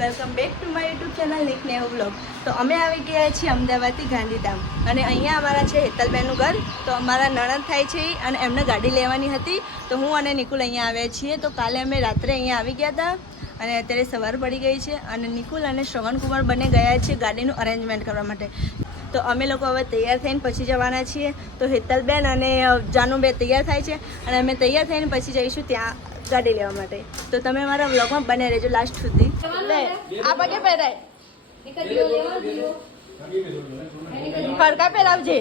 Welcome back to my YouTube channel Nick Nehu blog. તો અમે આવી ગયા છીએ અમદાવાદથી ગાંધીધામ અને અહીંયા અમારા છે હેતલબેનનું ઘર. તો અમારા નણંદ થાય છે અને એમને ગાડી લેવાની હતી તો હું અને નિકુલ અહીંયા આવ્યા છીએ. તો કાલે અમે રાત્રે અહીંયા આવી ગયા હતા અને અત્યારે સવાર પડી ગઈ છે અને નિકુલ અને શ્રવણકુમાર બંને ગયા છે ગાડીનું અરેન્જમેન્ટ કરવા માટે. તો અમે લોકો હવે તૈયાર થઈને પછી જવાના છીએ. તો હેતલબેન અને જાનુબેન તૈયાર થાય છે અને અમે તૈયાર થઈને પછી જઈશું ત્યાં ગાડી લેવા માટે. તો તમે અમારા વ્લોગમાં બને રહેજો લાસ્ટ સુધી. લે આ પગે પહેરાય ફરકા પહેરાવજે.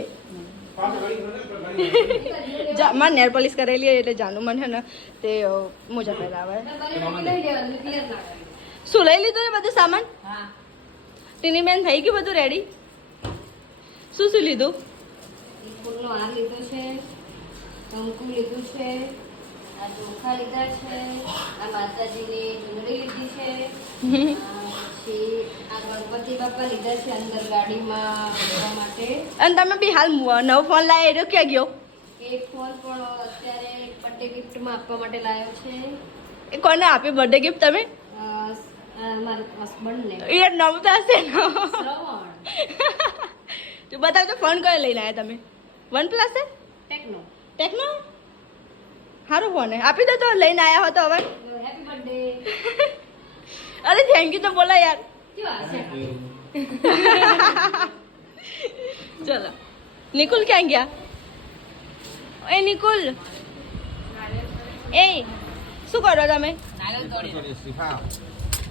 મારે નેર પોલિશ કરેલી એટલે જાનું મને છે ને તે મોજા પહેરાવે. શું લઈ લીધું એ બધું સામાન? ટીની બેન થઈ ગયું બધું રેડી? શું શું લીધું? ફૂલનો હાર લીધો છે, કંકુ લીધું છે, આ ચોખા લીધા છે, આ માતાજીની ચૂંદડી લીધી છે, પછી આ ગણપતિ બાપા લીધા છે અંદર ગાડીમાં મૂકવા માટે. અને તમે બી હાલ નવો ફોન લાવ્યો એનો ક્યાં ગયો? એ ફોન પણ અત્યારે બર્થડે ગિફ્ટમાં આપવા માટે લાવ્યો છે. એ કોને આપી બર્થડે ગિફ્ટ તમે? મારા હસબન્ડને. એ નવું તો હશે ને. શ્રવણ તું બતાવ તો ફોન કયો લઈને આવ્યા તમે? વન પ્લસ છે? ટેકનો. ટેકનો સારું ફોન હે, આપી દો તો લઈને આવ્યા હો તો હવે. Happy birthday. અરે થેન્ક યુ તો બોલા યાર. કેવા છે? ચલો નિકુલ ક્યાં ગયા? એ નિકુલ એ શું કરો તમે?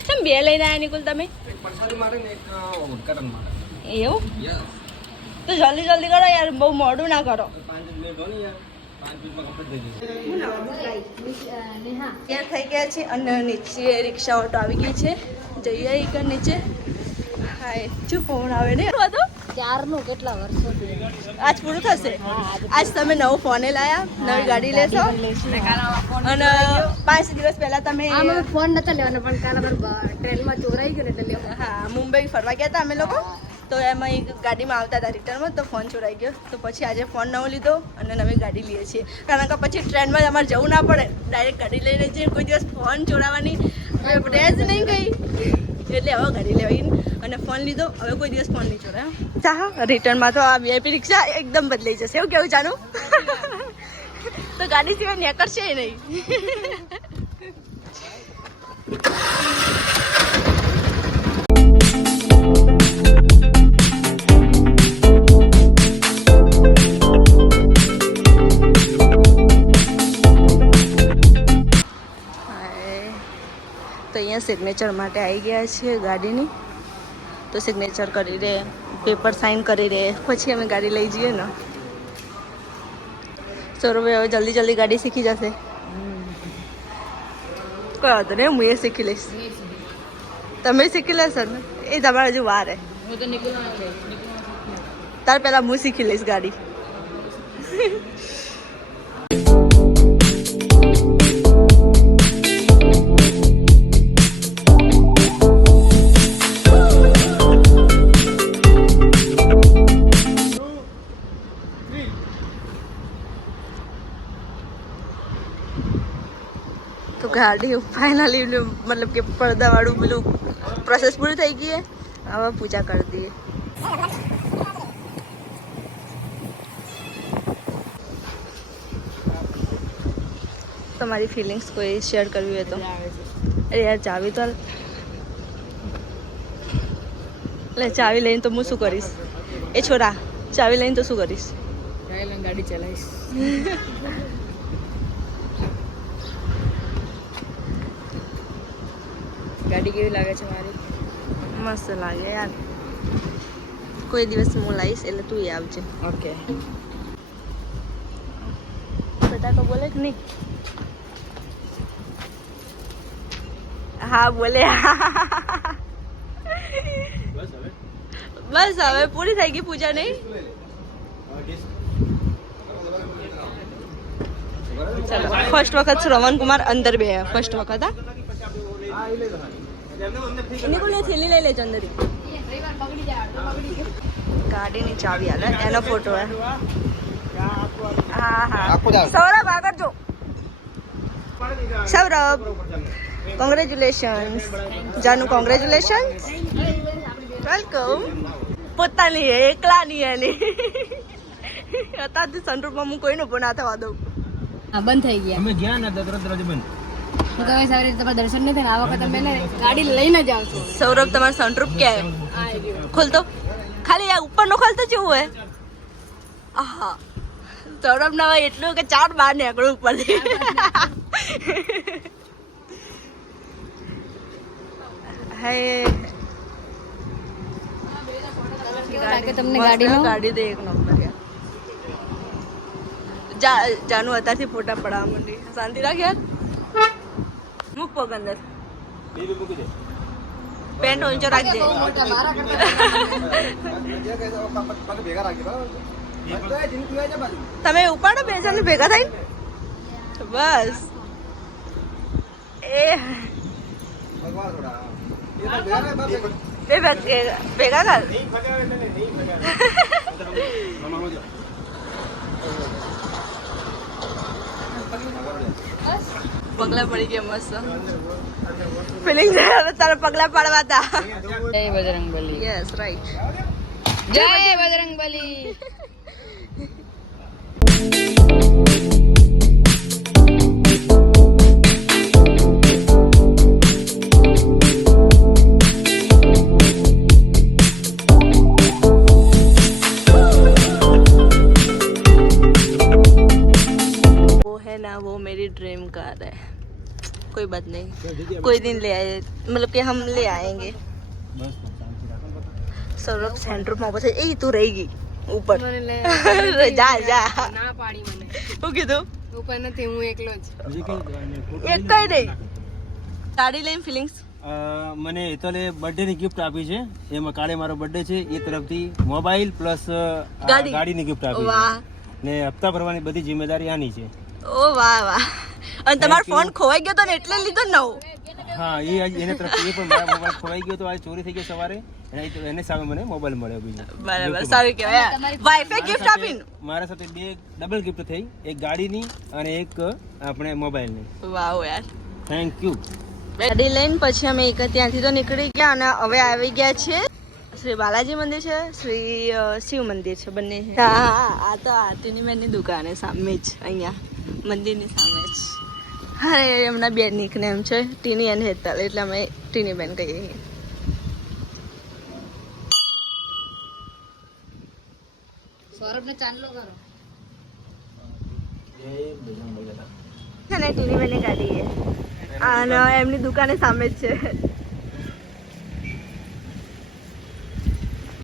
તમે બે લઈને આવ્યા નિકુલ તમે? એવું તો જલ્દી જલ્દી કરો યાર, બહુ મોડું ના કરો. નેહા ત્યાં થઈ ગયા છે અને નીચે રિક્ષા ઓટો આવી ગઈ છે. જઈએ એક નીચે. હાય ચૂપ પવન આવે ને બધું. ચારનું કેટલા વર્ષોથી આજ પૂરું થશે. આજ તમે નવો ફોને લાયા, નવી ગાડી લેશો અને 5 દિવસ પહેલા તમે ફોન નતો લેવાનો પણ કાલ અમારે ટ્રેનમાં ચોરાઈ ગયો ને એટલે લેવો. હા મુંબઈ ફરવા ગયા હતા અમે લોકો. તો એમાં એક ગાડીમાં આવતા હતા રિટર્નમાં તો ફોન ચોરાઈ ગયો. તો પછી આજે ફોન નવો લીધો અને નવી ગાડી લઈએ છીએ. કારણ કે પછી ટ્રેનમાં અમારે જવું ના પડે, ડાયરેક્ટ ગાડી લઈને જઈએ. કોઈ દિવસ ફોન ચોરાવાની રેજ નહીં ગઈ એટલે હવે ગાડી લેવાઈ અને ફોન લીધો. હવે કોઈ દિવસ ફોન નહીં ચોરાય. ચાહો રિટર્નમાં તો આ વીઆઈપી રિક્ષા એકદમ બદલાઈ જશે. એવું કેવું જાનું? તો ગાડી સિવાય નીકળશે નહીં. તો અહીંયા સિગ્નેચર માટે આવી ગયા છીએ ગાડીની. તો સિગ્નેચર કરી દે, પેપર સાઇન કરી દે, પછી અમે ગાડી લઈ જઈએ ને. સૌરભ હવે જલ્દી જલ્દી ગાડી શીખી જશે. કોઈ વાંધો નહીં, હું એ શીખી લઈશ. તમે શીખી લેશો ને? એ તમારે હજુ વાર હે. તાર પહેલાં હું શીખી લઈશ ગાડી. તો ગાડી ફાઇનલી મતલબ કે પડદાવાળું પેલું પ્રોસેસ પૂરી થઈ ગઈ. હવે પૂજા કરી દઈએ. તમારી ફિલિંગ્સ કોઈ શેર કરવી હોય તો? અરે યાર ચાવી તો એટલે ચાવી લઈને તો હું શું કરીશ? એ છોરા ચાવી લઈને તો શું કરીશ? ગાડી ચલાવીશ. ગાડી કેવી લાગે છે મારી? મસ્ત લાગે યાર. કોઈ દિવસ હું લાવીશ એટલે તું એ આવજે. ઓકે. બધા તો બોલે કે નહીં? હા બોલે. બસ હવે પૂરી થઈ ગઈ પૂજા નહીં? ચલો ફર્સ્ટ વખત શ્રવણ કુમાર અંદર બે ફર્સ્ટ વખત. હા નિકુલ એ થેલી લઈ લેજો અંદર. ગાડીની ચાવી આલે એનો ફોટો હે. હા હા સૌરભ આગળ જો. Saurabh congratulations Janu congratulations welcome પોતાની એકલાની એની અત્યારથી સનરૂફમાં હું કોઈને ઉભો ના થવા દઉં હા બંધ થઈ ગયા અમે ગયા ને તરત બંધ તો તમે સારી રીતે તમારા દર્શન નથી ને આ વખત તમે ગાડી લઈને જ આવશો સૌરભ તમારો સનરૂફ ક્યાં હે ખોલતો ખાલી આ ઉપરનો ખોલતો કેવું હે આહા સૌરભ ના હોય એટલું કે 4 બાર નીકળું ઉપરથી હે તમને ગાડીનો ગાડી દે એક નંબર યાર જાનુ અત્યારથી ફોટા પડાવવા માંડી શાંતિ રાખ યાર મૂક પગ અંદર પેન્ટ ઊંચો રાખજે તમે ઉપાડો બે જણ ભેગા થઈ બસ એ ભેગા કર પગલા પડી ગયા મસ્ત ફિલિંગ તારા પગલા પાડવા હતા જય બજરંગબલી યસ રાઈટ જય બજરંગબલી वो मेरी ड्रीम कार है कोई बात नहीं कोई दिन ले आए मतलब कि हम ले आएंगे सौरभ सेंटर में बस ए तू रहेगी ऊपर जा जा ના પાડી મને શું કીધું ઉપર નથી હું એકલો જ એક કઈ નહીં ગાડી લઈને ફિલિંગ્સ મને હેતલે બર્થડે ની ગિફ્ટ આપી છે એમાં કાલે મારો બર્થડે છે એ તરફથી મોબાઈલ પ્લસ ગાડીની ગિફ્ટ આપી વાહ છે ને હપ્તા ભરવાની બધી જિમ્મેદારી આની છે ઓ વાહ વાહ અને તમારો ફોન ખોવાઈ ગયો તો ને એટલે લીધો નવો હા એને તરફથી એ પણ મારા મોબાઈલ ખોવાઈ ગયો તો આજે ચોરી થઈ ગઈ સવારે એને સામે મને મોબાઈલ મળ્યો બીજો બરાબર સારું કહેવાય વાઈફાઈ ગિફ્ટ આપીને મારા સાથે બે ડબલ ગિફ્ટ થઈ એક ગાડીની અને એક આપણે મોબાઈલની વાવ યાર થેન્ક યુ ગાડી લઈને પછી અમે એક ત્યાંથી તો નીકળી ગયા અને હવે આવી ગયા છે શ્રી બાલાજી મંદિર છે શ્રી શિવ મંદિર છે બંને છે હા આ તો આરતીની બેનની દુકાન છે સામે જ અહીંયા મંદિરની સામે જ અરે એમના બેન નીકળે એમ છે ટીની અને હેતલ એટલે અમે ટીની બેન કહીએ સૌરભ ને ચાંદલો કરો છે ને ટીની બેનની ગાડી છે અને એમની દુકાને સામે જ છે